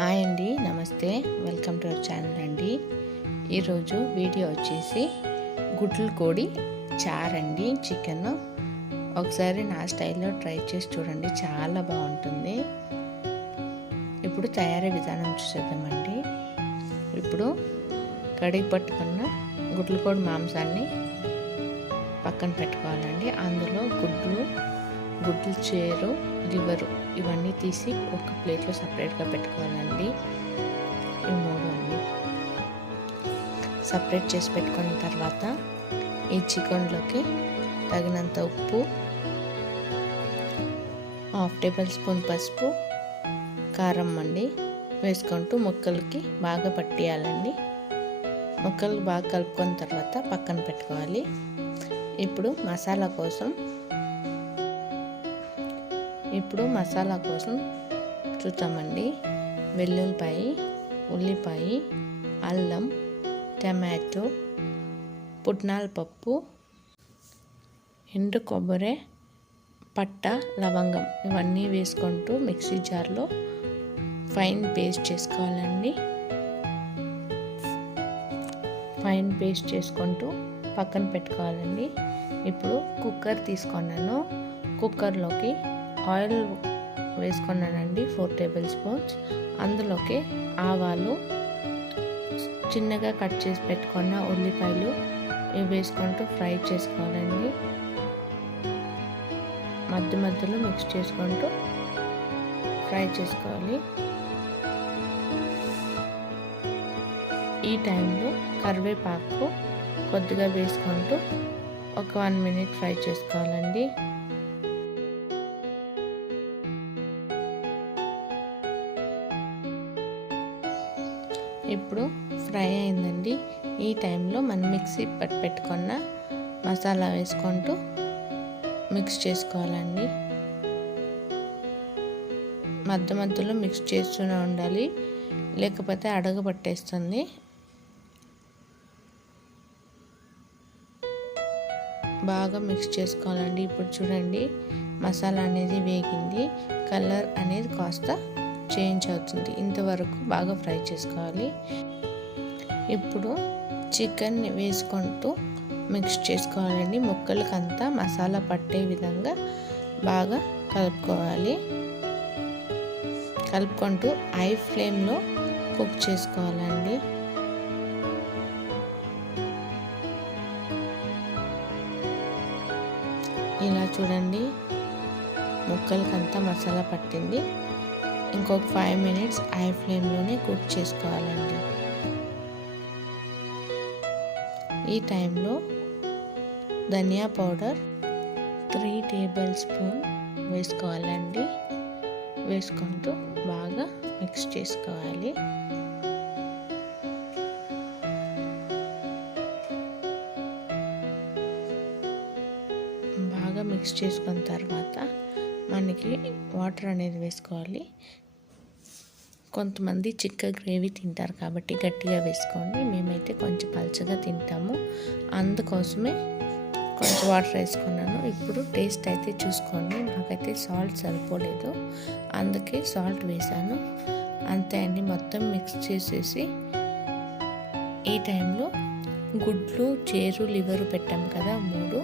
Hi అండి, నమస్తే. Welcome to our channel అండి. ఈరోజు వీడియో వచ్చేసి గుడ్ల కోడి చారండి, చికెన్. ఒకసారి నా స్టైల్లో ట్రై చేసి చూడండి, చాలా బాగుంటుంది. ఇప్పుడు తయారీ విధానం చూసేద్దామండి. ఇప్పుడు కడిగి పట్టుకున్న గుడ్ల కోడి మాంసాన్ని పక్కన పెట్టుకోవాలండి. అందులో గుడ్లు చేరు, లివరు ఇవన్నీ తీసి ఒక ప్లేట్లో సపరేట్గా పెట్టుకోవాలండి. ఈ మూడు అన్నీ సపరేట్ చేసి పెట్టుకున్న తర్వాత ఈ చికెన్లోకి తగినంత ఉప్పు, 1/2 టేబుల్ స్పూన్ పసుపు, కారం అండి వేసుకుంటూ ముక్కలకి బాగా పట్టియాలండి. ముక్కలు బాగా కలుపుకున్న తర్వాత పక్కన పెట్టుకోవాలి. ఇప్పుడు మసాలా కోసం చూద్దామండి. వెల్లుల్లిపాయ, ఉల్లిపాయ, అల్లం, టమాటో, పుట్నాల పప్పు, ఎండు కొబ్బరి, పట్ట, లవంగం ఇవన్నీ వేసుకుంటూ మిక్సీ జార్లో ఫైన్ పేస్ట్ చేసుకోవాలండి. ఫైన్ పేస్ట్ చేసుకుంటూ పక్కన పెట్టుకోవాలండి. ఇప్పుడు కుక్కర్ తీసుకున్నాను. కుక్కర్లోకి ఆయిల్ వేసుకున్నానండి, 4 టేబుల్ స్పూన్స్. అందులోకి ఆవాలు, చిన్నగా కట్ చేసి పెట్టుకున్న ఉల్లిపాయలు ఇవి వేసుకుంటూ ఫ్రై చేసుకోవాలండి. మధ్యలో మిక్స్ చేసుకుంటూ ఫ్రై చేసుకోవాలి. ఈ టైంలో కరివేపాకు కొద్దిగా వేసుకుంటూ ఒక 1 మినిట్ ఫ్రై చేసుకోవాలండి. ఇప్పుడు ఫ్రై అయిందండి. ఈ టైంలో మనం మిక్సీ పెట్టుకున్న మసాలా వేసుకుంటూ మిక్స్ చేసుకోవాలండి. మధ్యలో మిక్స్ చేస్తూనే ఉండాలి, లేకపోతే అడుగు పట్టేస్తుంది. బాగా మిక్స్ చేసుకోవాలండి. ఇప్పుడు చూడండి, మసాలా అనేది వేగింది, కలర్ అనేది కాస్త చేంజ్ అవుతుంది. ఇంతవరకు బాగా ఫ్రై చేసుకోవాలి. ఇప్పుడు చికెన్ వేసుకుంటూ మిక్స్ చేసుకోవాలండి. ముక్కలకంతా మసాలా పట్టే విధంగా బాగా కలుపుకోవాలి. కలుపుకుంటూ హై ఫ్లేమ్లో కుక్ చేసుకోవాలండి. ఇలా చూడండి, ముక్కలకంతా మసాలా పట్టింది. ఇంకొక 5 మినిట్స్ హై ఫ్లేమ్లోనే కుక్ చేసుకోవాలండి. ఈ టైంలో ధనియా పౌడర్ 3 టేబుల్ స్పూన్ వేసుకోవాలండి. వేసుకుంటూ బాగా మిక్స్ చేసుకోవాలి. బాగా మిక్స్ చేసుకున్న తర్వాత మనకి వాటర్ అనేది వేసుకోవాలి. కొంతమంది చిక్క గ్రేవీ తింటారు కాబట్టి గట్టిగా వేసుకోండి. మేమైతే కొంచెం పల్చగా తింటాము, అందుకోసమే కొంచెం వాటర్ వేసుకున్నాను. ఇప్పుడు టేస్ట్ అయితే చూసుకోండి. నాకైతే సాల్ట్ సరిపోలేదు, అందుకే సాల్ట్ వేసాను. అంతే అండి. మొత్తం మిక్స్ చేసేసి ఈ టైంలో గుడ్లు, చేరు, లివరు పెట్టాము కదా 3,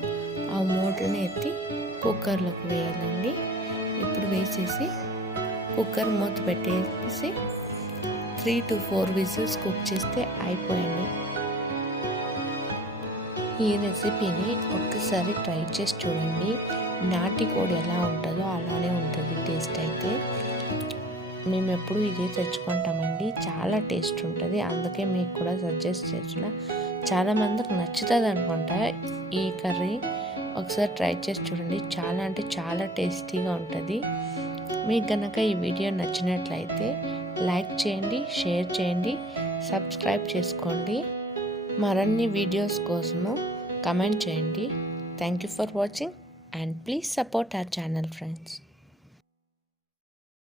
ఆ 3ని ఎత్తి కుక్కర్లోకి వేయాలండి. ఇప్పుడు వేసేసి కుక్కర్ మూత పెట్టేసి 3 to 4 విజిల్స్ కుక్ చేస్తే అయిపోయింది. ఈ రెసిపీని ఒక్కసారి ట్రై చేసి చూడండి. నాటి కోడి ఎలా ఉంటుందో అలానే ఉంటుంది టేస్ట్ అయితే. మేము ఎప్పుడు ఇదే తెచ్చుకుంటామండి, చాలా టేస్ట్ ఉంటుంది. అందుకే మీకు కూడా సజెస్ట్ చేసిన. చాలామందికి నచ్చుతుంది అనుకుంటా ఈ కర్రీ. ఒకసారి ట్రై చేసి చూడండి, చాలా అంటే చాలా టేస్టీగా ఉంటుంది. మీకు కనుక ఈ వీడియో నచ్చినట్లయితే లైక్ చేయండి, షేర్ చేయండి, సబ్స్క్రైబ్ చేసుకోండి. మరిన్ని వీడియోస్ కోసము కమెంట్ చేయండి. Thank you for watching and please support our channel friends.